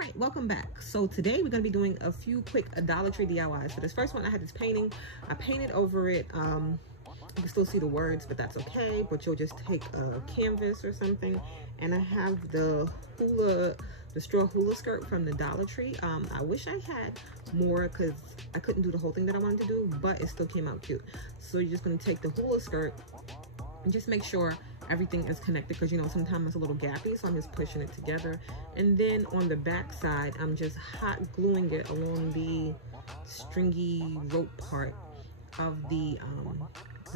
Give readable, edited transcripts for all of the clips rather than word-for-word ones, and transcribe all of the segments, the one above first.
right, welcome back. So today we're going to be doing a few quick Dollar Tree DIYs. For this first one, I had this painting. I painted over it. You can still see the words, but that's okay. But you'll just take a canvas or something. And I have the straw hula skirt from the Dollar Tree. I wish I had more because I couldn't do the whole thing that I wanted to do, but it still came out cute. So you're just going to take the hula skirt and just make sure everything is connected, because you know sometimes it's a little gappy, so I'm just pushing it together. And then on the back side, I'm just hot gluing it along the stringy rope part of the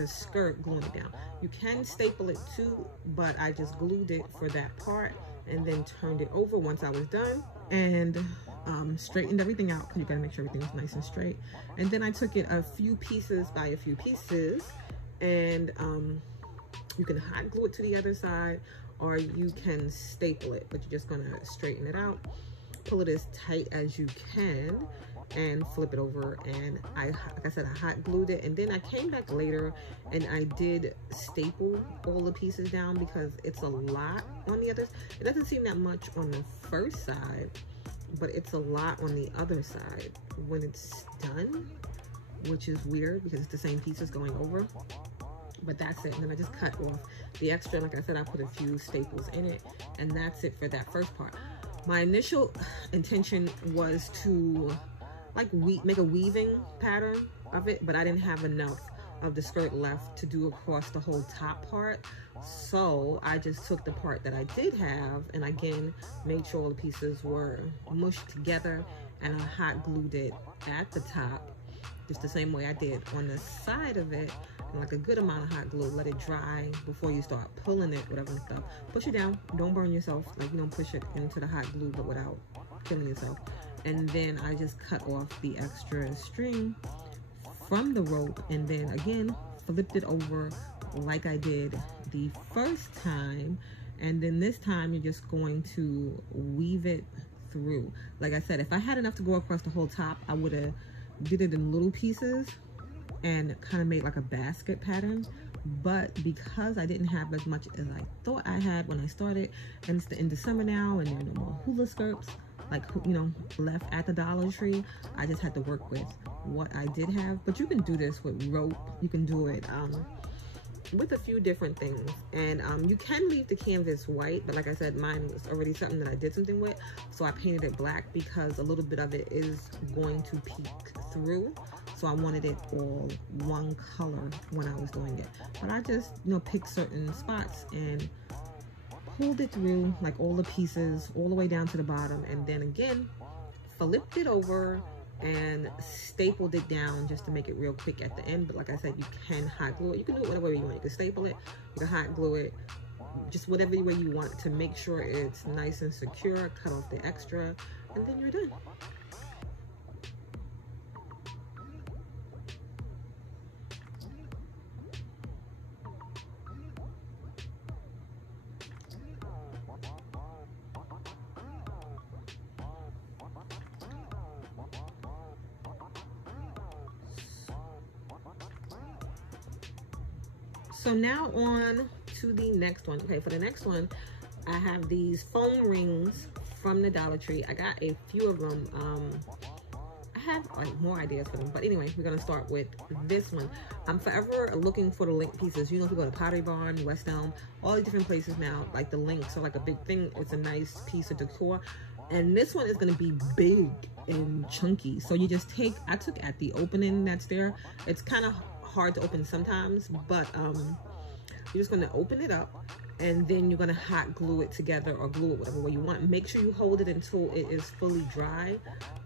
skirt, gluing it down. You can staple it too, but I just glued it for that part and then turned it over once I was done, and straightened everything out, because you gotta make sure everything is nice and straight. And then I took it a few pieces by a few pieces, and you can hot glue it to the other side, or you can staple it, but you're just gonna straighten it out, pull it as tight as you can, and flip it over. And like I said, I hot glued it, and then I came back later and I did staple all the pieces down, because it's a lot on the others. It doesn't seem that much on the first side, but it's a lot on the other side when it's done, which is weird because it's the same pieces going over. But that's it. And then I just cut off the extra. Like I said, I put a few staples in it, and that's it for that first part. My initial intention was to like make a weaving pattern of it, but I didn't have enough of the skirt left to do across the whole top part. So I just took the part that I did have, and again made sure all the pieces were mushed together, and I hot glued it at the top just the same way I did on the side of it. Like a good amount of hot glue. Let it dry before you start pulling it, whatever and stuff. Push it down, don't burn yourself. Like, you don't push it into the hot glue, but without killing yourself. And then I just cut off the extra string from the rope, and then again flipped it over like I did the first time. And then this time you're just going to weave it through. Like I said, if I had enough to go across the whole top, I would have did it in little pieces and kind of made like a basket pattern. But because I didn't have as much as I thought I had when I started, and it's the end of summer now and there are no more hula skirts like, you know, left at the Dollar Tree, I just had to work with what I did have. But you can do this with rope, you can do it with a few different things, and you can leave the canvas white, but like I said, mine was already something that I did something with, so I painted it black because a little bit of it is going to peek through. So I wanted it all one color when I was doing it. But I just, you know, picked certain spots and pulled it through, like all the pieces, all the way down to the bottom. And then again, flipped it over and stapled it down just to make it real quick at the end. But like I said, you can hot glue it. You can do it whatever way you want. You can staple it, you can hot glue it, just whatever way you want to make sure it's nice and secure. Cut off the extra, and then you're done. So now on to the next one. Okay, for the next one, I have these foam rings from the Dollar Tree. I got a few of them. I have like more ideas for them, but anyway, we're gonna start with this one. I'm forever looking for the link pieces. You know, if you go to Pottery Barn, West Elm, all these different places now, like the links are like a big thing. It's a nice piece of decor. And this one is gonna be big and chunky. So you just take, I took at the opening that's there. It's kind of hard to open sometimes, but you're just going to open it up, and then you're going to hot glue it together, or glue it whatever way you want. Make sure you hold it until it is fully dry,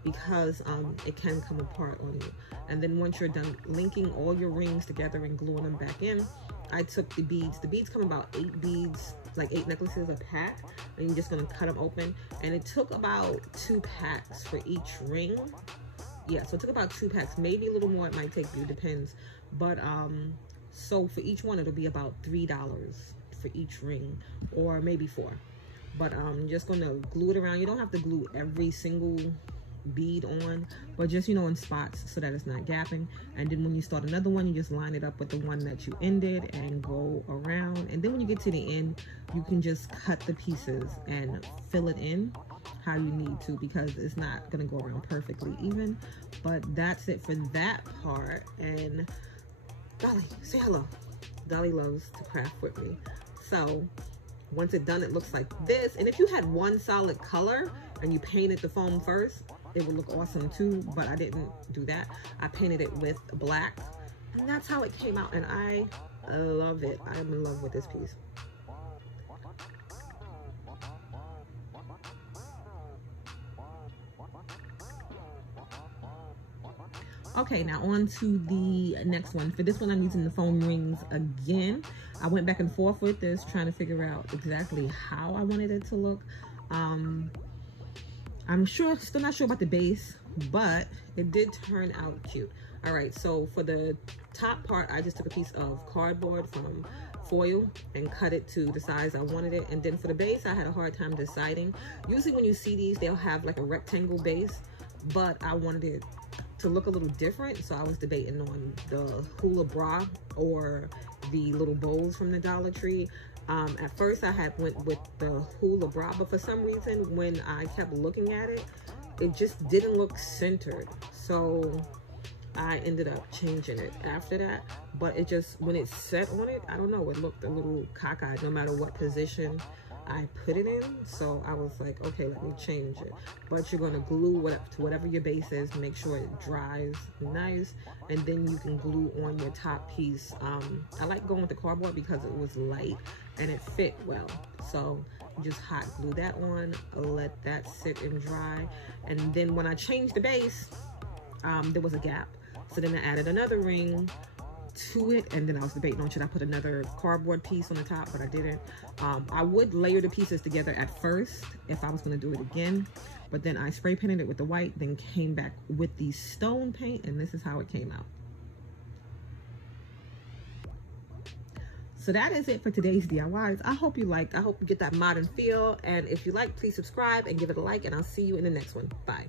because it can come apart on you. And then once you're done linking all your rings together and gluing them back in, I took the beads. The beads come about 8 beads, like 8 necklaces a pack, and you're just going to cut them open. And it took about 2 packs for each ring. Yeah, so it took about 2 packs, maybe a little more. It might take you, depends. But so for each one, it'll be about $3 for each ring, or maybe 4. But I'm just gonna glue it around. You don't have to glue every single bead on, but just, you know, in spots so that it's not gapping. And then when you start another one, you just line it up with the one that you ended and go around. And then when you get to the end, you can just cut the pieces and fill it in. how you need to, because it's not going to go around perfectly even. But that's it for that part. And Dolly, say hello. Dolly loves to craft with me. So once it's done, it looks like this. And if you had one solid color and you painted the foam first, it would look awesome too, but I didn't do that. I painted it with black, and that's how it came out, and I love it. I'm in love with this piece. Okay, now on to the next one. For this one, I'm using the foam rings again. I went back and forth with this, trying to figure out exactly how I wanted it to look. I'm still not sure about the base, but it did turn out cute. All right, so for the top part, I just took a piece of cardboard from foil and cut it to the size I wanted it. And then for the base, I had a hard time deciding. Usually when you see these, they'll have like a rectangle base, but I wanted it to look a little different, so I was debating on the hula bra or the little bowls from the Dollar Tree. At first I went with the hula bra, but for some reason when I kept looking at it, it just didn't look centered, so I ended up changing it after that. But it just, when it set on it, I don't know, it looked a little cockeyed no matter what position I put it in. So I was like, okay, let me change it. But you're gonna glue it to whatever your base is, make sure it dries nice, and then you can glue on your top piece. I like going with the cardboard because it was light and it fit well. So you just hot glue that on, let that sit and dry. And then when I changed the base, there was a gap. So then I added another ring to it, and then I was debating on should I put another cardboard piece on the top, but I didn't. I would layer the pieces together at first if I was going to do it again, but then I spray painted it with the white, then came back with the stone paint, and this is how it came out. So that is it for today's DIYs. I hope you liked. I hope you get that modern feel, and if you like, please subscribe and give it a like, and I'll see you in the next one. Bye.